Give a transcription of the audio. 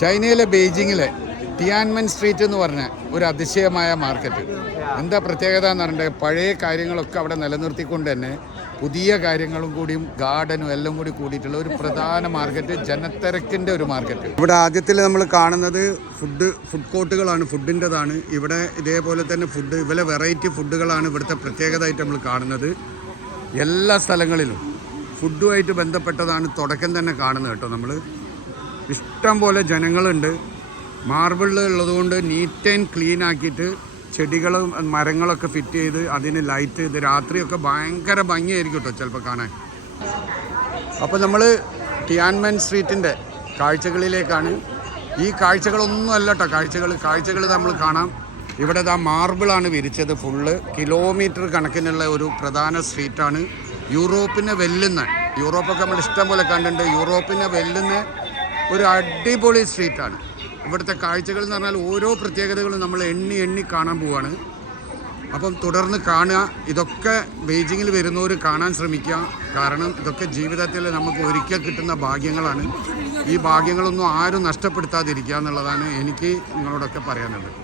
ചൈനയിലെ ബെയ്ജിങ്ങിലെ Tiananmen street എന്ന് പറഞ്ഞ ഒരു അതിശയമായ മാർക്കറ്റ്. എന്താ പ്രത്യേകത എന്ന് പറഞ്ഞിട്ടുണ്ടെങ്കിൽ പഴയ കാര്യങ്ങളൊക്കെ അവിടെ നിലനിർത്തിക്കൊണ്ട് തന്നെ പുതിയ കാര്യങ്ങളും കൂടിയും ഗാർഡനും എല്ലാം കൂടി കൂടിയിട്ടുള്ള ഒരു പ്രധാന മാർക്കറ്റ്, ജനത്തിരക്കിൻ്റെ ഒരു മാർക്കറ്റ്. ഇവിടെ ആദ്യത്തിൽ നമ്മൾ കാണുന്നത് ഫുഡ് കോർട്ടുകളാണ്, ഫുഡിൻ്റെതാണ്. ഇവിടെ ഇതേപോലെ തന്നെ ഇവരെ വെറൈറ്റി ഫുഡുകളാണ് ഇവിടുത്തെ പ്രത്യേകതയായിട്ട് നമ്മൾ കാണുന്നത്. എല്ലാ സ്ഥലങ്ങളിലും ഫുഡുമായിട്ട് ബന്ധപ്പെട്ടതാണ് തുടക്കം തന്നെ കാണുന്നത് കേട്ടോ. നമ്മൾ ഇഷ്ടം പോലെ ജനങ്ങളുണ്ട്. മാർബിളിൽ ഉള്ളതുകൊണ്ട് നീറ്റ് ആൻഡ് ക്ലീൻ ആക്കിയിട്ട് ചെടികളും മരങ്ങളൊക്കെ ഫിറ്റ് ചെയ്ത് അതിന് ലൈറ്റ്, ഇത് രാത്രിയൊക്കെ ഭയങ്കര ഭംഗിയായിരിക്കും കേട്ടോ ചിലപ്പോൾ കാണാൻ. അപ്പോൾ നമ്മൾ ടിയാൻമെൻ സ്ട്രീറ്റിൻ്റെ കാഴ്ചകളിലേക്കാണ്. ഈ കാഴ്ചകളൊന്നും അല്ല കേട്ടോ, കാഴ്ചകൾ നമ്മൾ കാണാം. ഇവിടെ മാർബിളാണ് വിരിച്ചത് ഫുള്ള്. കിലോമീറ്റർ കണക്കിനുള്ള ഒരു പ്രധാന സ്ട്രീറ്റാണ്. യൂറോപ്പിനെ വെല്ലുന്ന, യൂറോപ്പൊക്കെ നമ്മൾ ഇഷ്ടം പോലെ കണ്ടിട്ടുണ്ട്, യൂറോപ്പിനെ വെല്ലുന്ന ഒരു അടിപൊളി സ്ട്രീറ്റാണ്. ഇവിടുത്തെ കാഴ്ചകൾ എന്ന് പറഞ്ഞാൽ ഓരോ പ്രത്യേകതകളും നമ്മൾ എണ്ണി കാണാൻ പോവാണ്. അപ്പം തുടർന്ന് കാണുക. ഇതൊക്കെ ബെയ്ജിങ്ങിൽ വരുന്നവർ കാണാൻ ശ്രമിക്കുക. കാരണം ഇതൊക്കെ ജീവിതത്തിൽ നമുക്ക് ഒരിക്കൽ കിട്ടുന്ന ഭാഗ്യങ്ങളാണ്. ഈ ഭാഗ്യങ്ങളൊന്നും ആരും നഷ്ടപ്പെടുത്താതിരിക്കുക എന്നുള്ളതാണ് എനിക്ക് നിങ്ങളോടൊക്കെ പറയാനുള്ളത്.